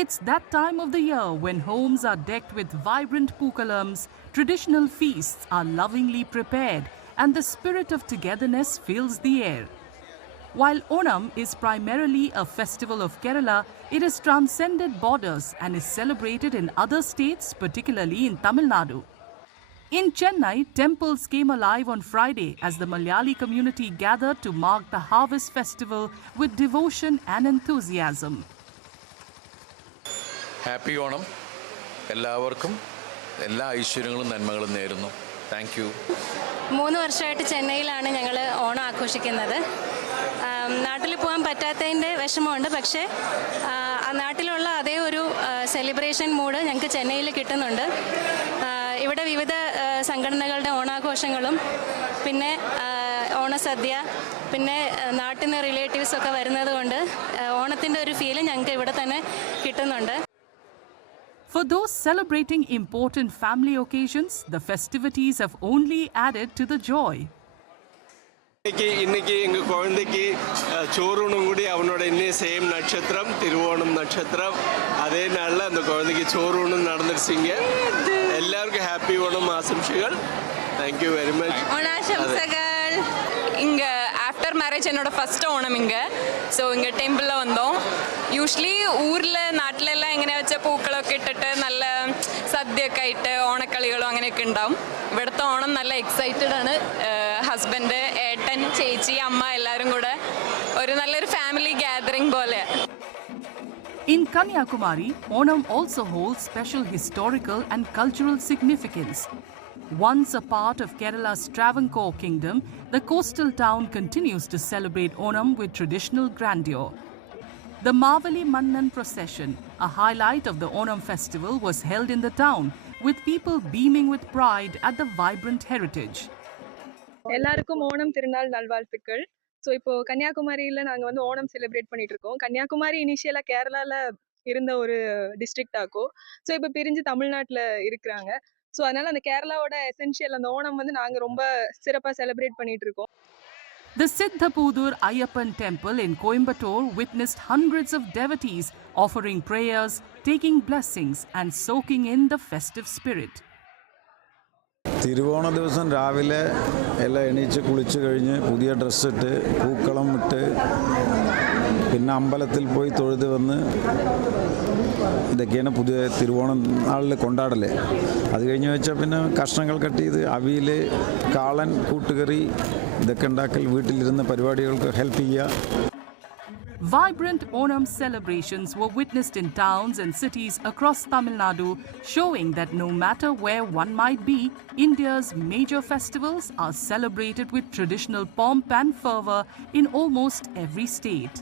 It's that time of the year when homes are decked with vibrant Pookalams, traditional feasts are lovingly prepared, and the spirit of togetherness fills the air. While Onam is primarily a festival of Kerala, it has transcended borders and is celebrated in other states, particularly in Tamil Nadu. In Chennai, temples came alive on Friday as the Malayali community gathered to mark the harvest festival with devotion and enthusiasm. Happy Onam. എല്ലാവർക്കും എല്ലാ ഐശ്വര്യങ്ങളും നന്മകളും നേരുന്നു. Thank you. 3 വർഷമായിട്ട് ചെന്നൈയിലാണ് ഞങ്ങൾ ഓണം ആഘോഷിക്കുന്നത്. നാട്ടിൽ പോകാൻ പറ്റാത്തതിൻ്റെ വിഷമമുണ്ട്. പക്ഷേ നാട്ടിലുള്ള അതേ ഒരു സെലിബ്രേഷൻ മൂഡ് ഞങ്ങൾക്ക് ചെന്നൈയിൽ കിട്ടുന്നുണ്ട്. ഇവിടെ വിവിധ സംഘടനകളുടെ ഓണാഘോഷങ്ങളും പിന്നെ ഓണസദ്യ പിന്നെ നാട്ടിൽ നിന്ന് റിലേറ്റീവ്സൊക്കെ വരുന്നത് കൊണ്ട് ഓണത്തിൻ്റെ ഒരു ഫീല് ഞങ്ങൾക്ക് ഇവിടെ തന്നെ കിട്ടുന്നുണ്ട്. For those celebrating important family occasions, the festivities have only added to the joy. இன்னைக்கு எங்கள் குழந்தைக்கு சோறுணும் கூடி அவனோட இன்னும் சேம் நட்சத்திரம் திருவோணம் நட்சத்திரம் அதே நாளில் அந்த குழந்தைக்கு சோறுணும் நடந்துருச்சிங்க. எல்லாருக்கும் ஹாப்பி ஓணம் ஆசம்சைகள். Thank you very much. ஓணாசம்சைகள். இங்கே ஆஃப்டர் மேரேஜ் என்னோட ஃபஸ்ட்டு ஓணம் இங்கே. ஸோ இங்கே டெம்பிளில் வந்தோம். യൂഷ്വലി ഊരിൽ നാട്ടിലെല്ലാം എങ്ങനെ വെച്ചാൽ പൂക്കളൊക്കെ ഇട്ടിട്ട് നല്ല സദ്യയൊക്കെ ആയിട്ട് ഓണക്കളികളും അങ്ങനെയൊക്കെ ഉണ്ടാവും. ഇവിടുത്തെ ഓണം നല്ല എക്സൈറ്റഡ് ആണ്. ഹസ്ബൻഡ്, ഏട്ടൻ, ചേച്ചി, അമ്മ എല്ലാവരും കൂടെ ഒരു നല്ലൊരു ഫാമിലി ഗാദറിംഗ് പോലെ. In Kanyakumari, Onam also holds special historical and cultural significance. Once a part of Kerala's Travancore kingdom, the coastal town continues to celebrate Onam with traditional grandeur. The Malayali Mannan procession, a highlight of the Onam festival, was held in the town, with people beaming with pride at the vibrant heritage. எல்லாருக்கும் ஓணம் திருநாள் நல்வாழ்த்துக்கள். So இப்போ கன்னியாகுமரியில் நாங்கள் வந்து Onam celebrate பண்ணிட்டு இருக்கோம். கன்னியாகுமரி இனிஷியலாக கேரளாவில் இருந்த ஒரு டிஸ்ட்ரிக்டாக்கும் ஸோ இப்போ பிரிஞ்சு தமிழ்நாட்டில் இருக்கிறாங்க. ஸோ அதனால அந்த கேரளாவோட எசென்ஷியல் அந்த ஓணம் வந்து நாங்கள் ரொம்ப சிறப்பாக செலிப்ரேட் பண்ணிட்டு இருக்கோம். The Siddhapudur Ayyappan temple in Coimbatore witnessed hundreds of devotees offering prayers, taking blessings and soaking in the festive spirit. തിരുവോണ ദിവസം രാവിലെ എല്ലാം എണീച്ച് കുളിച്ച് കഴിഞ്ഞ് പുതിയ ഡ്രസ്സിട്ട് പൂക്കളം ഇട്ട് പിന്നെ അമ്പലത്തിൽ പോയി തൊഴുത് വന്ന് ഇതൊക്കെയാണ് പുതിയ തിരുവോണം നാളിൽ കൊണ്ടാടല്. അത് കഴിഞ്ഞ് വെച്ചാൽ പിന്നെ കഷ്ണങ്ങൾ കട്ട് ചെയ്ത് അവിയൽ, കാളൻ, കൂട്ടുകറി ഇതൊക്കെ ഉണ്ടാക്കൽ, വീട്ടിലിരുന്ന് പരിപാടികൾക്ക് ഹെൽപ്പ് ചെയ്യുക. Vibrant Onam celebrations were witnessed in towns and cities across Tamil Nadu, showing that no matter where one might be, India's major festivals are celebrated with traditional pomp and fervor in almost every state.